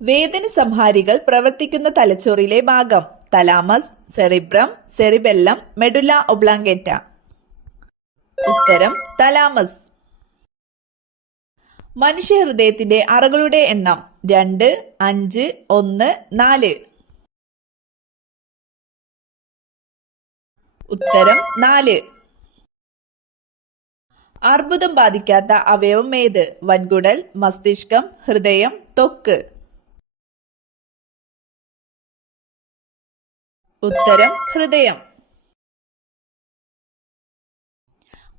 വേദന സംഹാരികൾ പ്രവർത്തിക്കുന്ന തലച്ചോറിലെ ഭാഗം thalamus, cerebrum, cerebellum, medulla oblongata. ഉത്തരം തലാമസ്. മനുഷ്യഹൃദയത്തിന്റെ അറകളുടെ എണ്ണം 2, 5, 1, 4. ഉത്തരം 4. അർബുദം ബാധിക്കാത്ത അവയവം ഏത്? വൻകുടൽ, മസ്തിഷ്കം, ഹൃദയം, ത്വക്ക്. ഉത്തരം ഹൃദയം.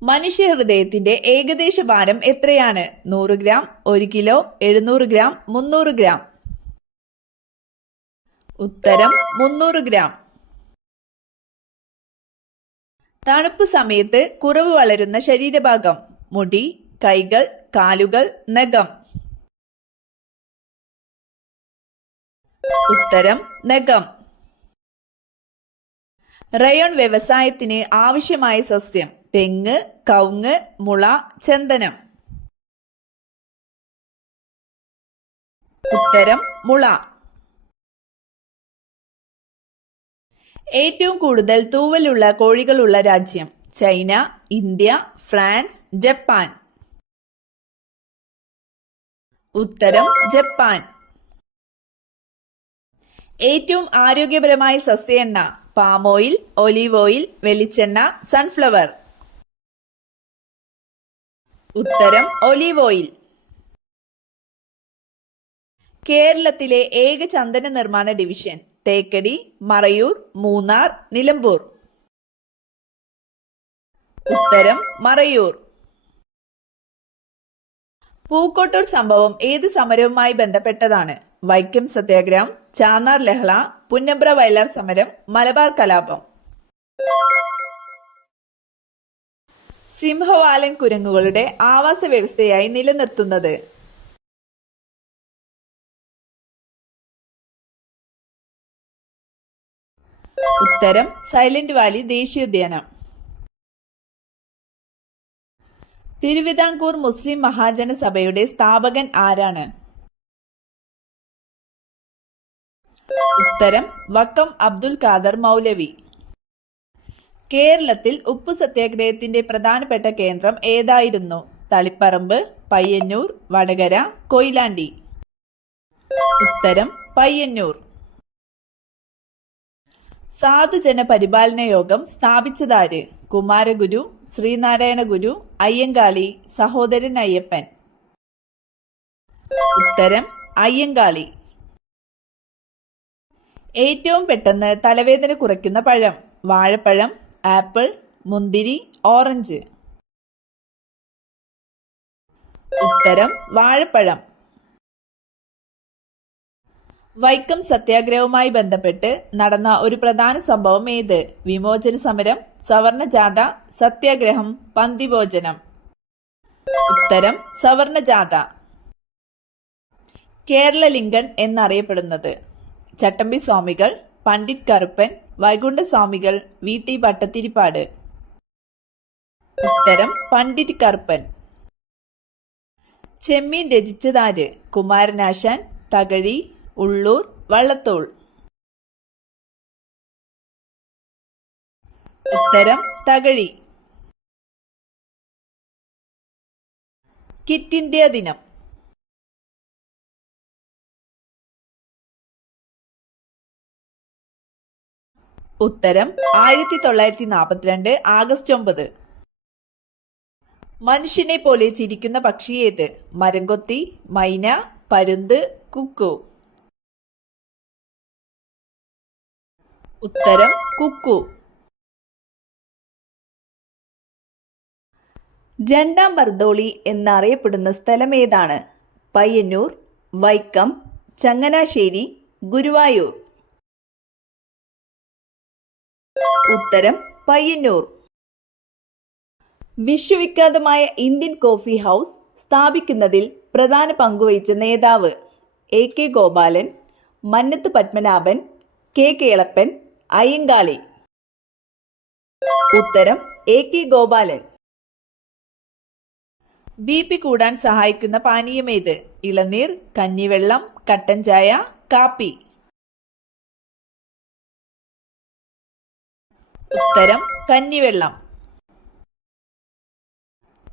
മനുഷ്യഹൃദയത്തിന്റെ ഏകദേശ ഭാരം എത്രയാണ്? 100 ഗ്രാം, 1 കിലോ, 700 ഗ്രാം, 300 ഗ്രാം. ഉത്തരം 300 ഗ്രാം. തണുപ്പ് സമയത്ത് കുറവ് വളരുന്ന ശരീരഭാഗം? മുടി, കൈകൾ, കാലുകൾ, നഖം. ഉത്തരം നഖം. റയോൺ വ്യവസായത്തിന് ആവശ്യമായ സസ്യം? തെങ്ങ്, കവുങ്ങ്, മുള, ചന്ദനം. ഉത്തരം മുള. ഏറ്റവും കൂടുതൽ തൂവലുള്ള കോഴികളുള്ള രാജ്യം? China, India, France, Japan. ഉത്തരം ജപ്പാൻ. ഏറ്റവും ആരോഗ്യപരമായ സസ്യ എണ്ണ? പാം ഓയിൽ, ഒലീവ് ഓയിൽ, വെളിച്ചെണ്ണ, സൺഫ്ലവർ. ഉത്തരം ഒലീവ് ഓയിൽ. കേരളത്തിലെ ഏക ചന്ദന നിർമ്മാണ ഡിവിഷൻ? തേക്കടി, മറയൂർ, മൂന്നാർ, നിലമ്പൂർ. ഉത്തരം മറയൂർ. പൂക്കോട്ടൂർ സംഭവം ഏത് സമരവുമായി ബന്ധപ്പെട്ടതാണ്? വൈക്കം സത്യാഗ്രഹം, ചാന്നാർ ലഹള, പുന്നപ്ര വയലാർ സമരം, മലബാർ കലാപം. സിംഹവാലൻ കുരങ്ങുകളുടെ ആവാസ വ്യവസ്ഥയായി നിലനിർത്തുന്നത്? ഉത്തരം സൈലന്റ് വാലി ദേശീയോദ്യാനം. തിരുവിതാംകൂർ മുസ്ലിം മഹാജന സഭയുടെ സ്ഥാപകൻ ആരാണ്? ഉത്തരം വക്കം അബ്ദുൽ ഖാദർ മൗലവി. കേരളത്തിൽ ഉപ്പു സത്യാഗ്രഹത്തിന്റെ പ്രധാനപ്പെട്ട കേന്ദ്രം ഏതായിരുന്നു? തളിപ്പറമ്പ്, പയ്യന്നൂർ, വടകര, കൊയിലാണ്ടി. ഉത്തരം പയ്യന്നൂർ. സാധുജന പരിപാലന യോഗം സ്ഥാപിച്ചതാര്? കുമാരഗുരു, ശ്രീനാരായണ ഗുരു, അയ്യങ്കാളി, സഹോദരൻ അയ്യപ്പൻ. ഉത്തരം അയ്യങ്കാളി. ഏറ്റവും പെട്ടെന്ന് തലവേദന കുറയ്ക്കുന്ന പഴം? വാഴപ്പഴം, ആപ്പിൾ, മുന്തിരി, ഓറഞ്ച്. ഉത്തരം വാഴപ്പഴം. വൈക്കം സത്യാഗ്രഹവുമായി ബന്ധപ്പെട്ട് നടന്ന ഒരു പ്രധാന സംഭവം ഏത്? വിമോചന സമരം, സവർണ ജാഥ, സത്യാഗ്രഹം, പന്തിഭോജനം. ഉത്തരം സവർണ ജാഥ. കേരള ലിംഗൻ എന്നറിയപ്പെടുന്നത്? ചട്ടമ്പി സ്വാമികൾ, പണ്ഡിറ്റ് കറുപ്പൻ, വൈകുണ്ഠസ്വാമികൾ, VT ഭട്ടതിരിപ്പാട്. ഉത്തരം പണ്ഡിറ്റ് കറുപ്പൻ. ചെമ്മീൻ രചിച്ചതാര്? കുമാരനാശാൻ, തകഴി, ഉള്ളൂർ, വള്ളത്തോൾ. ഉത്തരം തകഴി. ക്വിറ്റ് ഇന്ത്യ ദിനം? ഉത്തരം 1942 ആഗസ്റ്റ് 9. മനുഷ്യനെ പോലെ ചിരിക്കുന്ന പക്ഷി ഏത്? മരംകൊത്തി, മൈന, പരുന്ത്, കുക്കു. ഉത്തരം കുക്കു. രണ്ടാം ബർദോളി എന്നറിയപ്പെടുന്ന സ്ഥലം ഏതാണ്? പയ്യന്നൂർ, വൈക്കം, ചങ്ങനാശ്ശേരി, ഗുരുവായൂർ. ഉത്തരം പയ്യന്നൂർ. വിശ്വവിഖ്യാതമായ ഇന്ത്യൻ കോഫി ഹൗസ് സ്ഥാപിക്കുന്നതിൽ പ്രധാന പങ്കുവഹിച്ച നേതാവ്? AK Gopalan, Mannath Padmanabhan, K Kelappan, Ayyankali. ഉത്തരം AK ഗോപാലൻ. BP കൂടാൻ സഹായിക്കുന്ന പാനീയമേത്? ഇളനീർ, കഞ്ഞിവെള്ളം, കട്ടൻ ചായ, കാപ്പി. ഉത്തരം കഞ്ഞിവെള്ളം.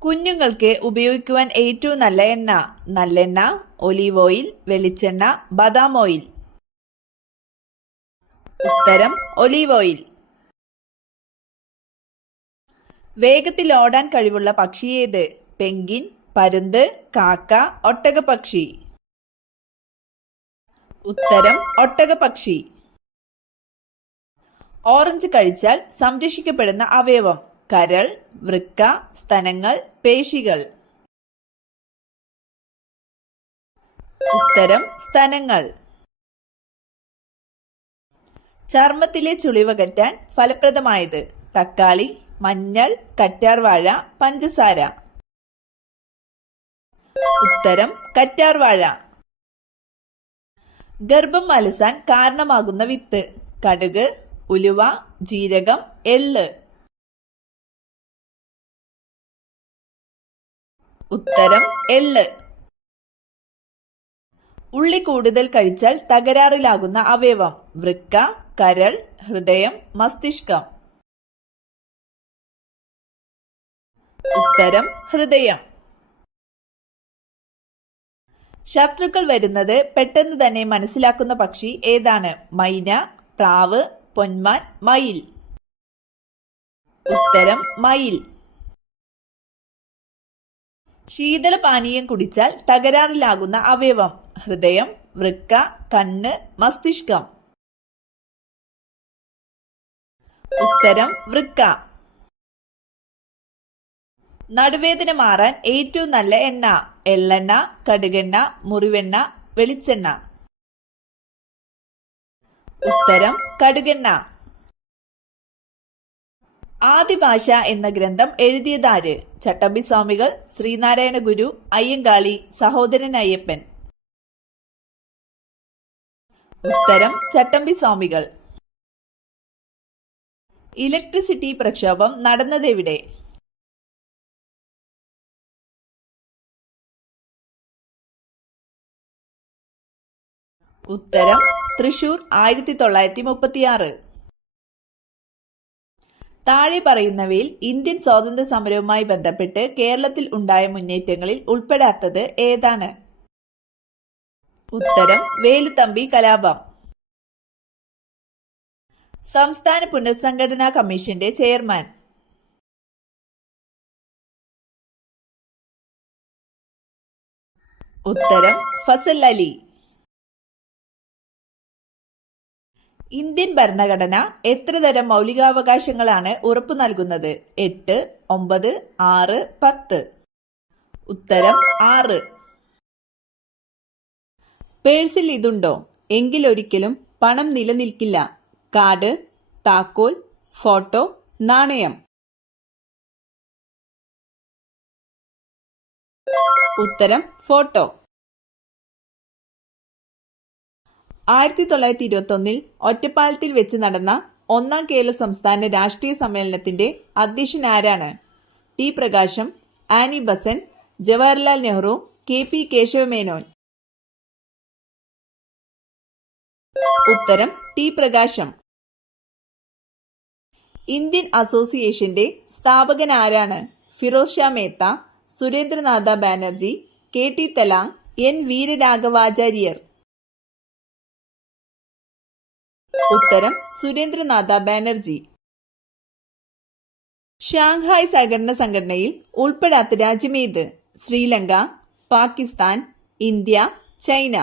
കുഞ്ഞുങ്ങൾക്ക് ഉപയോഗിക്കുവാൻ ഏറ്റവും നല്ല എണ്ണ? നല്ലെണ്ണ, ഒലീവ് ഓയിൽ, വെളിച്ചെണ്ണ, ബദാം ഓയിൽ. ഉത്തരം ഒലീവ് ഓയിൽ. വേഗത്തിൽ ഓടാൻ കഴിവുള്ള പക്ഷി ഏത്? പെൻഗ്വിൻ, പരുന്ത്, കാക്ക, ഒട്ടകപ്പക്ഷി. ഉത്തരം ഒട്ടകപ്പക്ഷി. ഓറഞ്ച് കഴിച്ചാൽ സംരക്ഷിക്കപ്പെടുന്ന അവയവം? കരൾ, വൃക്ക, സ്തനങ്ങൾ, പേശികൾ. ഉത്തരം സ്തനങ്ങൾ. ചർമ്മത്തിലെ ചുളിവകറ്റാൻ ഫലപ്രദമായത്? തക്കാളി, മഞ്ഞൾ, കറ്റാർവാഴ, പഞ്ചസാര. ഉത്തരം കറ്റാർവാഴ. ഗർഭം അലസാൻ കാരണമാകുന്ന വിത്ത്? കടുക്, ഉലുവ, ജീരകം, എള്ള്. ഉത്തരം എള്ള്. ഉള്ളി കൂടുതൽ കഴിച്ചാൽ തകരാറിലാകുന്ന അവയവം? വൃക്ക, കരൾ, ഹൃദയം, മസ്തിഷ്കം. ഉത്തരം ഹൃദയം. ശത്രുക്കൾ വരുന്നത് പെട്ടെന്ന് തന്നെ മനസ്സിലാക്കുന്ന പക്ഷി ഏതാണ്? മൈന, പ്രാവ്, പൊന്മാൻ, മയിൽ. ഉത്തരം മയിൽ. ശീതളപാനീയം കുടിച്ചാൽ തകരാറിലാകുന്ന അവയവം? ഹൃദയം, വൃക്ക, കണ്ണ്, മസ്തിഷ്കം. ഉത്തരം വൃക്ക. നടുവേദന മാറാൻ ഏറ്റവും നല്ല എണ്ണ? എള്ളെണ്ണ, കടുകെണ്ണ, മുറിവെണ്ണ, വെളിച്ചെണ്ണ. ഉത്തരം കടുകെണ്ണ. ആദിഭാഷ എന്ന ഗ്രന്ഥം എഴുതിയതാര്? ചട്ടമ്പിസ്വാമികൾ, ശ്രീനാരായണ ഗുരു, അയ്യങ്കാളി, സഹോദരൻ അയ്യപ്പൻ. ഉത്തരം ചട്ടമ്പിസ്വാമികൾ. ഇലക്ട്രിസിറ്റി പ്രക്ഷോഭം നടന്നതെവിടെ? ഉത്തരം തൃശൂർ, 1936. താഴെ പറയുന്നവയിൽ ഇന്ത്യൻ സ്വാതന്ത്ര്യ സമരവുമായി ബന്ധപ്പെട്ട് കേരളത്തിൽ ഉണ്ടായ മുന്നേറ്റങ്ങളിൽ ഉൾപ്പെടാത്തത് ഏതാണ്? ഉത്തരം വേലുത്തമ്പി കലാപം. സംസ്ഥാന പുനർസംഘടനാ കമ്മീഷന്റെ ചെയർമാൻ? ഉത്തരം ഫസൽ അലി. ഇന്ത്യൻ ഭരണഘടന എത്ര തരം മൗലികാവകാശങ്ങളാണ് ഉറപ്പു നൽകുന്നത്? 8, 9, 6, 10. ഉത്തരം 6. പേഴ്സിൽ ഇതുണ്ടോ? എങ്കിലൊരിക്കലും പണം നിലനിൽക്കില്ല. കാർഡ്, താക്കോൽ, ഫോട്ടോ, നാണയം. ഉത്തരം ഫോട്ടോ. 1921 ഒറ്റപ്പാലത്തിൽ വെച്ച് നടന്ന ഒന്നാം കേരള സംസ്ഥാന രാഷ്ട്രീയ സമ്മേളനത്തിന്റെ അധ്യക്ഷൻ ആരാണ്? T Prakasam, Annie Besant, Jawaharlal Nehru, KP Kesava Menon. ഉത്തരം ടി പ്രകാശം. ഇന്ത്യൻ അസോസിയേഷന്റെ സ്ഥാപകൻ ആരാണ്? Firoz Shah Mehta, Surendranath Banerjee, KT തെലാങ്, N Veeraraghavachariar. ഉത്തരം സുരേന്ദ്രനാഥ ബാനർജി. ഷാങ്ഹായ് സഹകരണ സംഘടനയിൽ ഉൾപ്പെടാത്ത രാജ്യമേത്? Sri Lanka, Pakistan, India, China.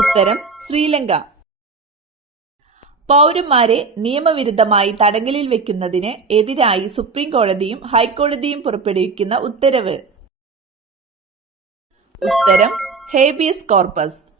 ഉത്തരം ശ്രീലങ്ക. പൗരന്മാരെ നിയമവിരുദ്ധമായി തടങ്കലിൽ വെക്കുന്നതിന് എതിരായി സുപ്രീം കോടതിയും ഹൈക്കോടതിയും പുറപ്പെടുവിക്കുന്ന ഉത്തരവ്? ഉത്തരം ഹേബിയസ് കോർപ്പസ്.